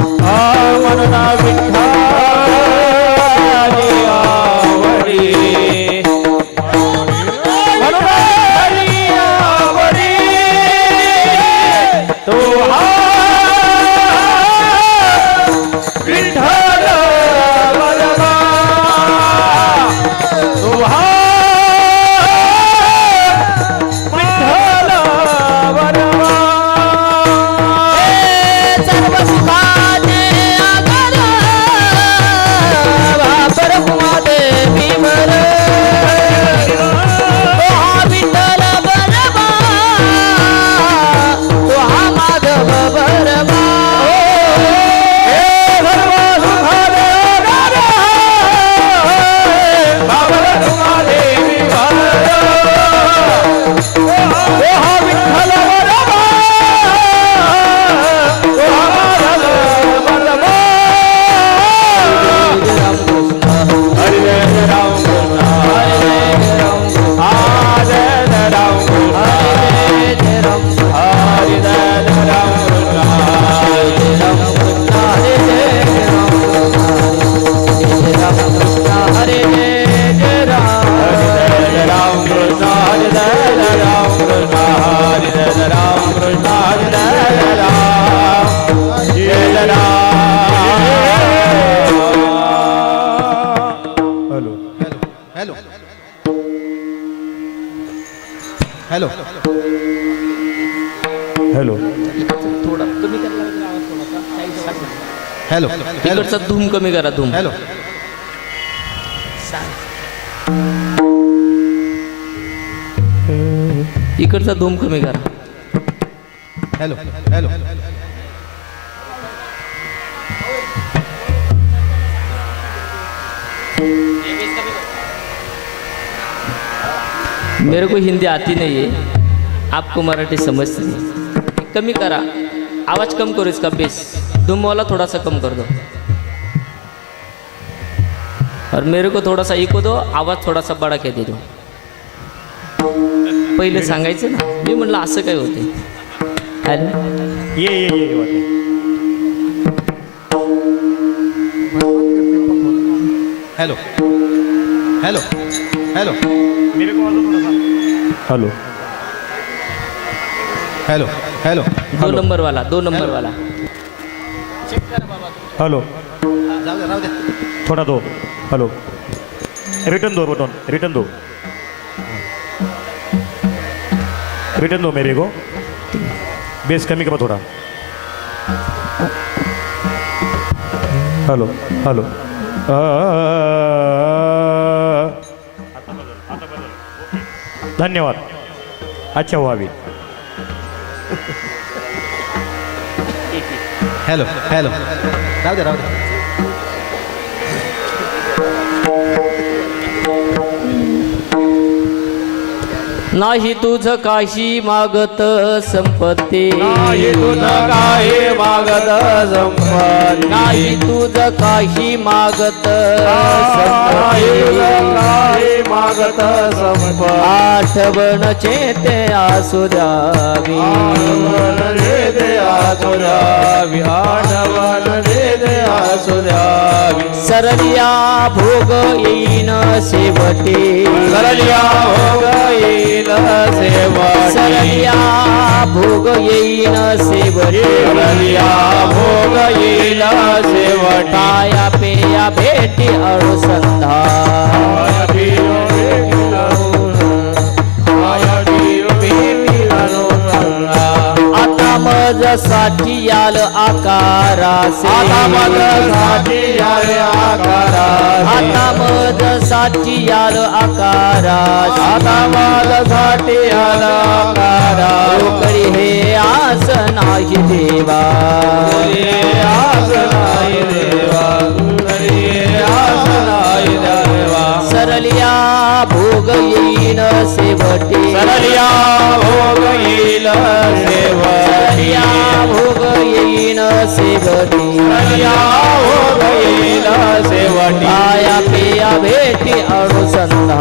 मनना विठ्ठलाची आवडी मननाची आवडी तो हा विठ्ठल बलवा तो हा विठ्ठल बलवा सर्व सुखाचे आधार वापर देवी वर तो हा विठ्ठल बलवा तो हा माधव बलवा हॅलो हॅलो थोडा कमी करायला लागेल आवाज थोडासा हॅलो इकडचा धूम कमी करा धूम हॅलो इकडचा धूम कमी करा हॅलो हॅलो मेरे को हिंदी आती नहीं है आपको मराठी समझती नहीं कमी करा आवाज कम करो इसका बेस धूम वाला थोड़ा सा कम कर दो और मेरे को थोड़ा सा इको दो आवाज थोड़ा सा बड़ा के दे दो पहिले सांगायचं ना मी म्हणलं असं काय होते ये वाटे हॅलो हॅलो हॅलो मेरे को आवाज थोड़ा सा हेलो हॅलो हॅलो दो नंबर वाला हेलो जाऊ दे राहू दे थोड़ा दो हेलो रिटर्न दो बटन रिटर्न दो मेरे को बेस कमी करा थोड़ा हेलो हेलो धन्यवाद अच्छा हुआ अभी हॅलो हॅलो राहू दे नाही तुझ काशी मागत संपत्ती नाही तुझ काही मागत संपत्ती नाही तुझ काशी मागत नाही तुझ संपत्ती काही मागत संपत्ती आठवण चेते आसू द्यावी आठवण दे आसू द्यावी आठवण दे आसू द्यावी सरलिया भोग येईन शेवटी सरलिया भोग येईल सेवा सरलिया भोग येईन शेवटी सरलिया भोग येईल शेवटी पाया पेया भेटी अनुसंधान आता मजसाठी याल आकारासे आता मजसाठी याल आकारासे आता मजसाठी याल आकारासे आता मजसाठी याल आकारासे रोकडी हे आस नाही देवा आस नाही देवा आस नाही देवा सरलिया भोग येईन शेवटी सरलिया भोग येईल शेवटी सरलिया भोग येईन शेवटी सरलिया भोग येईल शेवटी पाया पेया भेटी अनुसंधान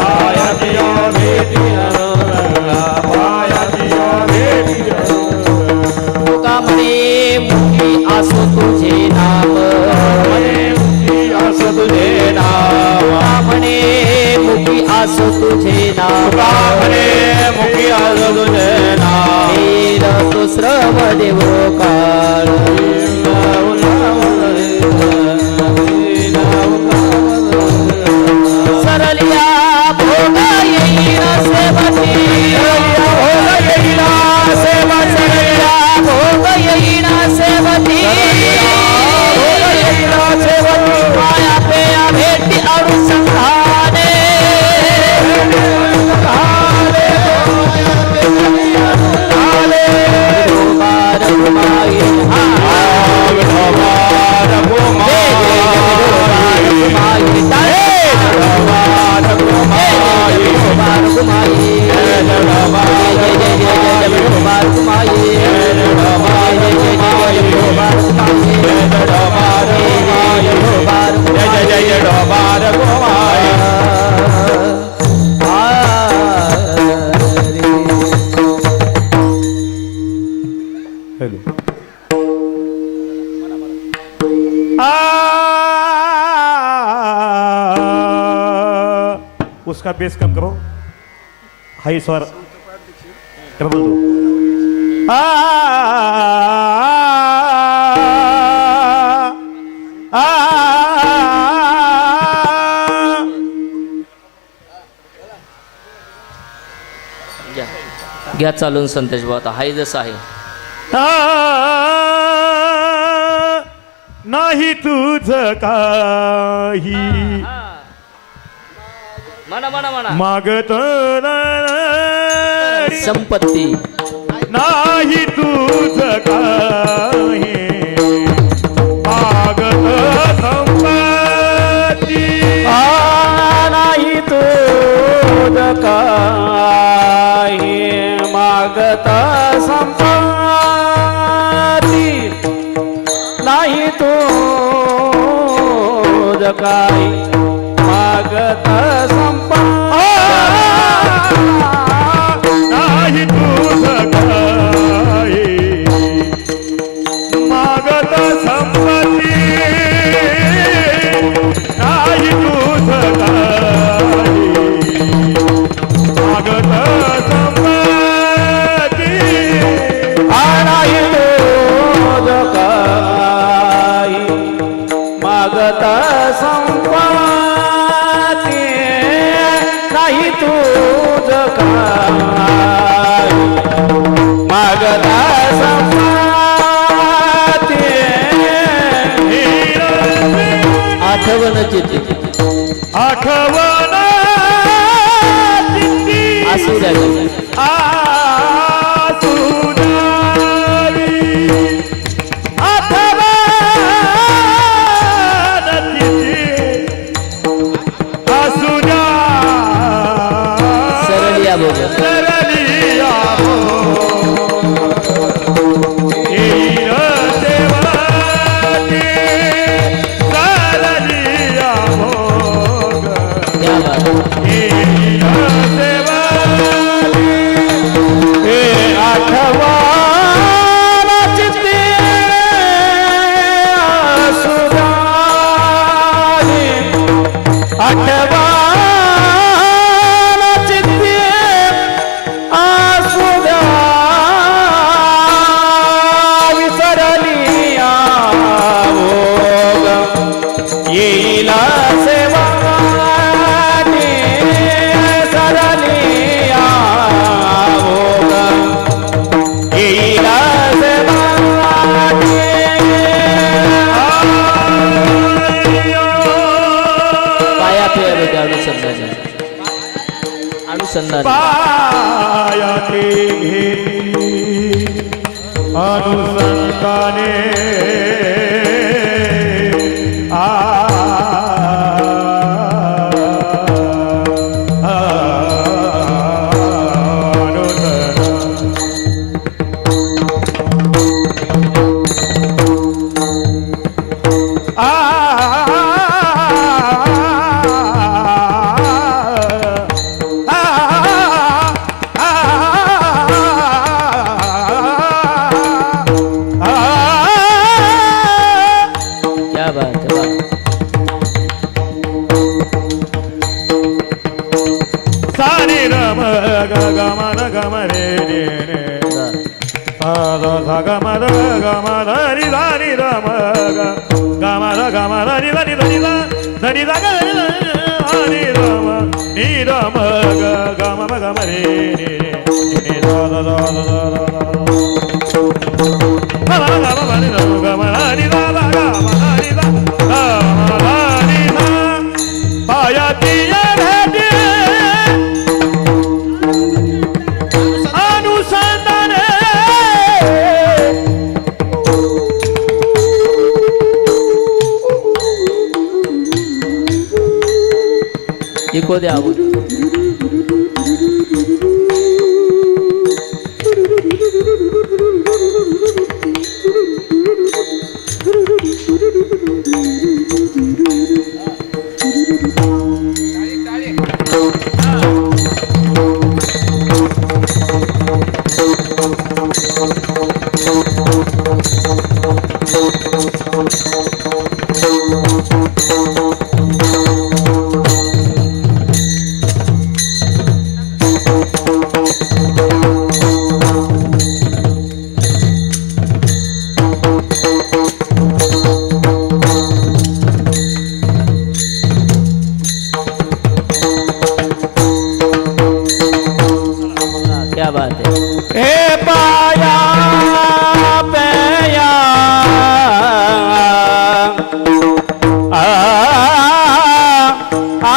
पाया दियो भेटी अनुरंगा पाया दियो भेटी तुका म्हणे मुठी असो तुझे मुखी आज तुझे नाव नीर तो श्रम देवो काळ सरलिया भोग येईल सेवती भोग येईल सेवा सरलिया भोग येईल सेवती भोग येईल सेवती माया पेया भेटी अनुसंधाने हेलो उसका बेस कम करो हाई स्वर डबल दो आ, आ, घ्या चालून संतोष भाऊ आता हाय जसं आहे नाही तुझ काही म्हणा म्हणा म्हणा मागत संपत्ती नाही तुझ काही मागत संपत्ती नाही तुझ काही मागत संपत्ती नाही तुझ काही मागत नाही तुझ काही मागत संपत्ती नाही तुझ काही मागत संपत्ती नाही तुझ काही मागत संपत्ती नाही तुझ काही मागत संपत्ती आठवण चित्ती आठवण चित्ती असू द्या आसुदारी आठवण चित्ती आसुदा सरलिया भोग सरलिया येईल सेवती सरलिया भोग त्या बात येईल सेवती हे आठवण चित्ती आसुदारी आठवण चित्ती आसुदा विसरलिया भोग येईल सेवानी सरलिया भोग येईल सेवानी पाया पे होते अनुसंधान अनुसंधान पायाते घेतली अनुसंधाने क्या बात है वाह. सारे रम सा ग म ध ग म ध नि धा नि ध म ग म ध ग म ध नि ध नि ध नि ध ध नि ध ग नि ध म नि ध म ग ग म ग म रे नि नि ध ध ध ध इको द्या आवाज. क्या बात है. हे पाया पेया आ आ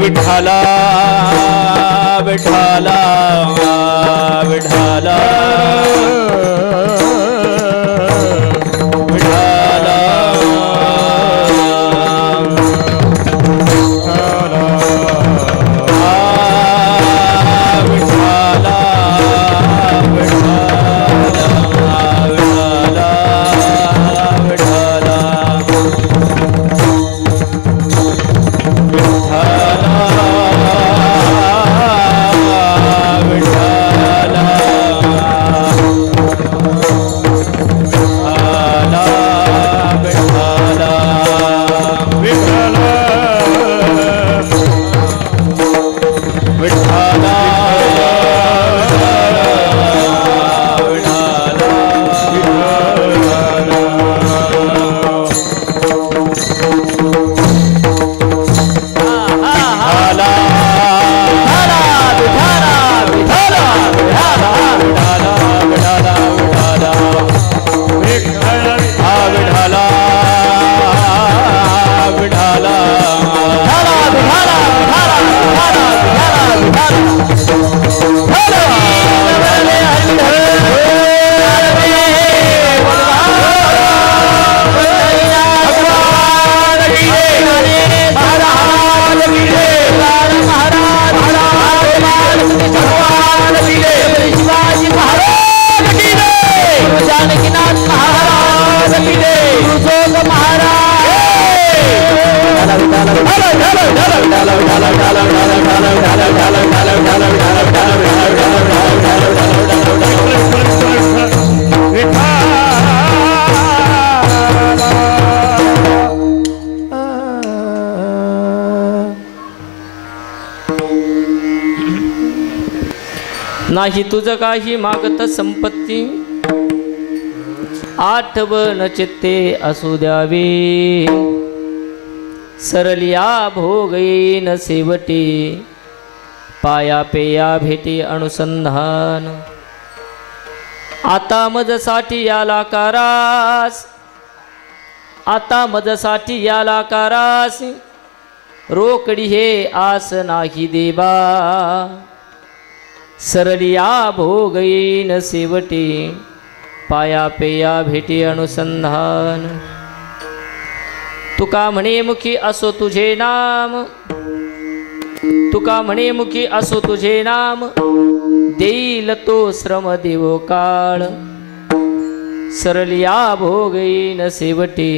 विठाला विठाला विठाला विठाला विठाला नाही तुझं काही मागत संपत्ती, आठवण चित्ते असू द्यावी. सरलिया भोग येईन शेवटी, पाया पेया भेटी अनुसंधान. आता मजसाठी याला कारास, आता मजसाठी याला कारास, रोकडी हे आस नाही देवा. सरलिया भोग येईन शेवटी, पाया पेया भेटी अनुसंधान. तुका म्हणे मुखी असो तुझे नाम, तुका म्हणे मुखी असो तुझे नाम, देईल तो श्रम देवो काळ. सरलिया भोग येईन शेवटी,